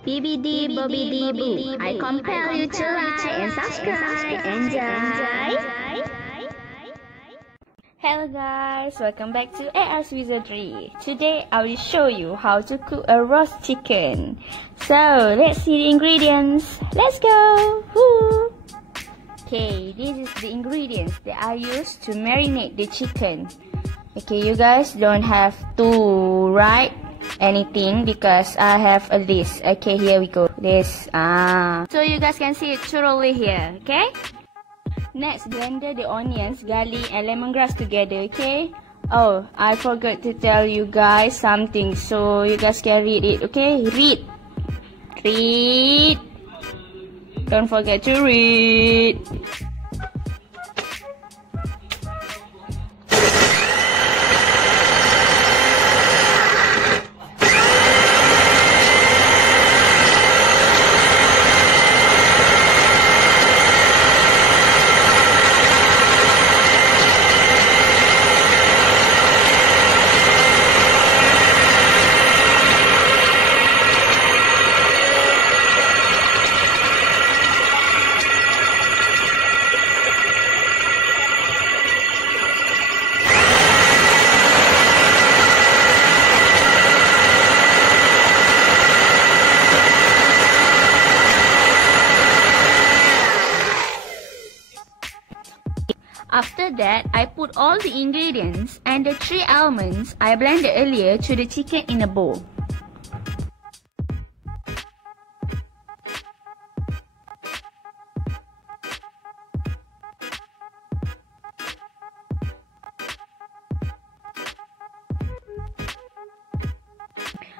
BBD Bobby Boo. I compel you to like and subscribe. Enjoy. Hello guys, welcome back to AR's Wizardry. Today I will show you how to cook a roast chicken. So let's see the ingredients. Let's go! Woo! Okay, this is the ingredients that I use to marinate the chicken. Okay, you guys don't have to write anything because I have a list. Okay, here we go. This so you guys can see it thoroughly here. Okay. Next, blender the onions, garlic and lemongrass together. Okay. Oh, I forgot to tell you guys something, so you guys can read it. Okay, read. Don't forget to read. After that, I put all the ingredients and the 3 almonds I blended earlier to the chicken in a bowl.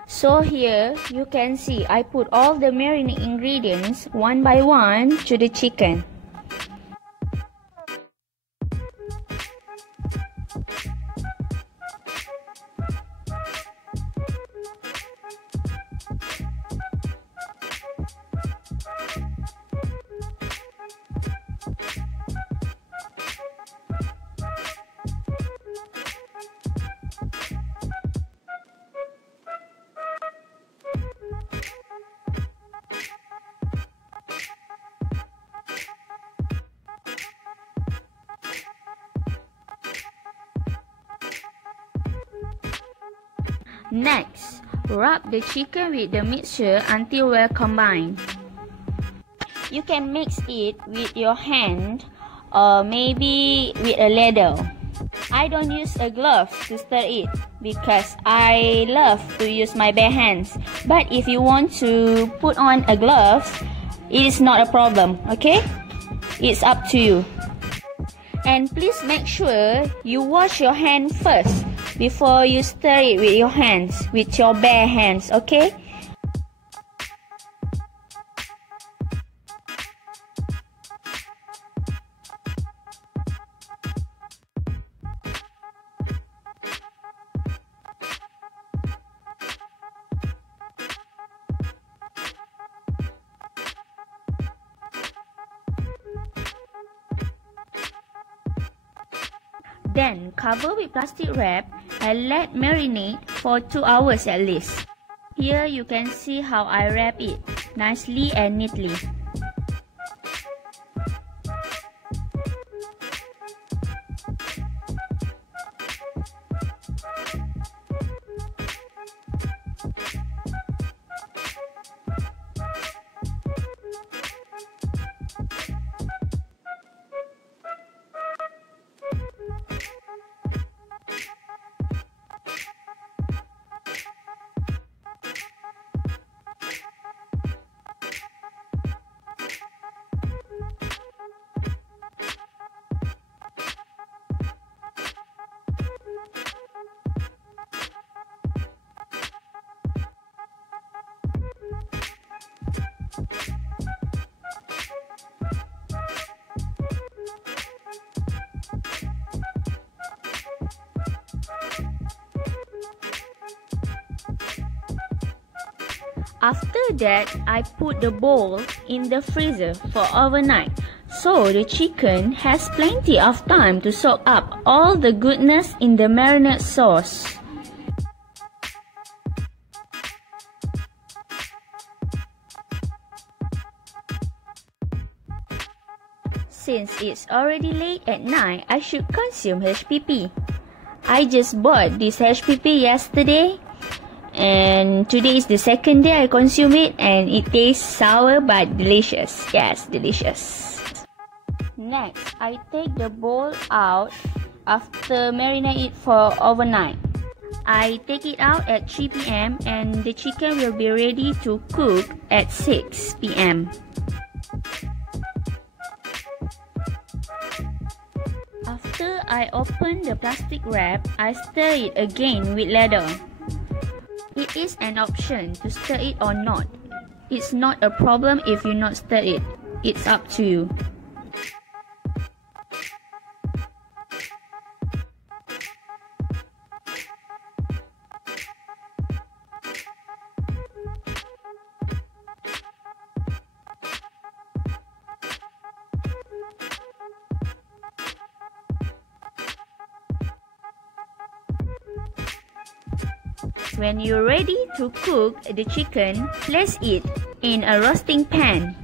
So here you can see I put all the marinade ingredients one by one to the chicken. Next, rub the chicken with the mixture until well combined. You can mix it with your hand or maybe with a ladle. I don't use a glove to stir it because I love to use my bare hands. But if you want to put on a glove, it is not a problem, okay? It's up to you. And please make sure you wash your hand first before you stir it with your hands, with your bare hands, okay? Then cover with plastic wrap and let marinate for 2 hours at least. Here you can see how I wrap it nicely and neatly. After that, I put the bowl in the freezer for overnight, so the chicken has plenty of time to soak up all the goodness in the marinade sauce. since it's already late at night, I should consume HPP. I just bought this HPP yesterday, and today is the second day I consume it, and it tastes sour but delicious. Yes, delicious. Next, I take the bowl out after marinate it for overnight. I take it out at 3 p.m. and the chicken will be ready to cook at 6 p.m. After I open the plastic wrap, I stir it again with ladle. It is an option to stir it or not. It's not a problem if you not stir it. It's up to you. When you're ready to cook the chicken, place it in a roasting pan.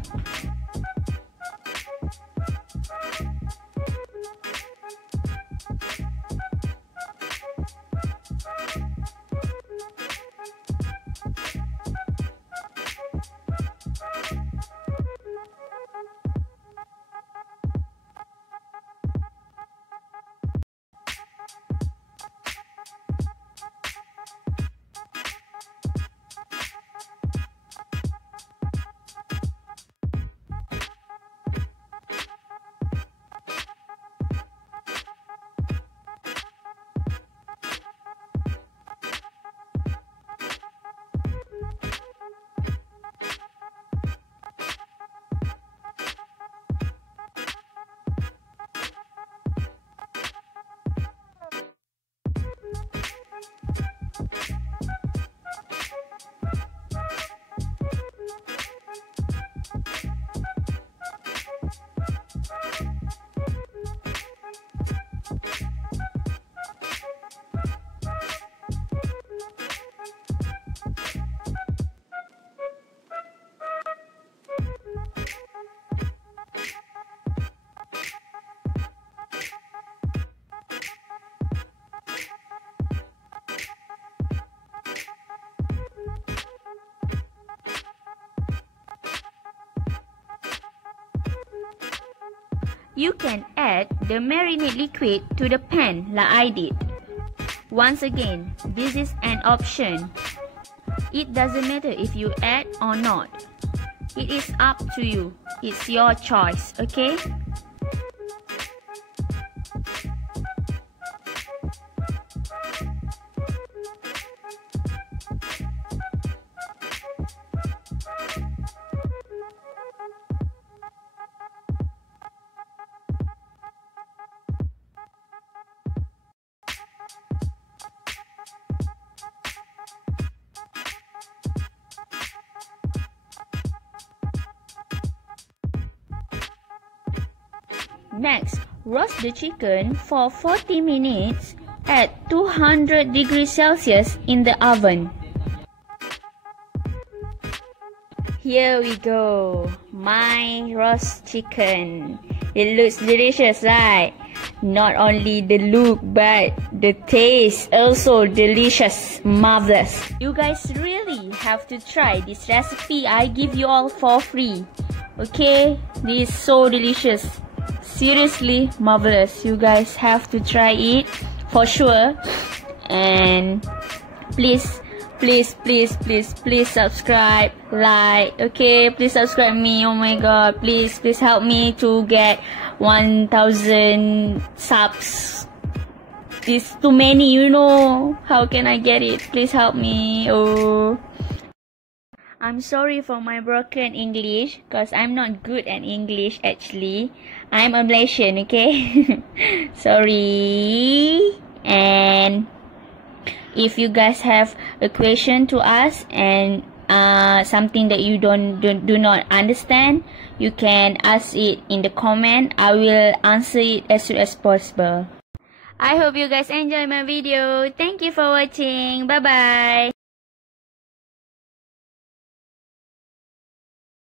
You can add the marinade liquid to the pan like I did. Once again, this is an option. It doesn't matter if you add or not. It is up to you. It's your choice, okay? Next, roast the chicken for 40 minutes at 200 degrees Celsius in the oven. Here we go, my roast chicken. It looks delicious, right? Not only the look, but the taste also delicious, marvelous. You guys really have to try this recipe I give you all for free. Okay, this is so delicious. Seriously marvelous. You guys have to try it for sure. And please subscribe, like, okay? Please subscribe me. Oh my god, please help me to get 1,000 subs. It's too many, you know. How can I get it? Please help me. Oh, I'm sorry for my broken English, because I'm not good at English actually. I'm a Malaysian, okay? Sorry. And if you guys have a question to ask and something that you do not understand, you can ask it in the comment. I will answer it as soon as possible. I hope you guys enjoy my video. Thank you for watching. Bye bye.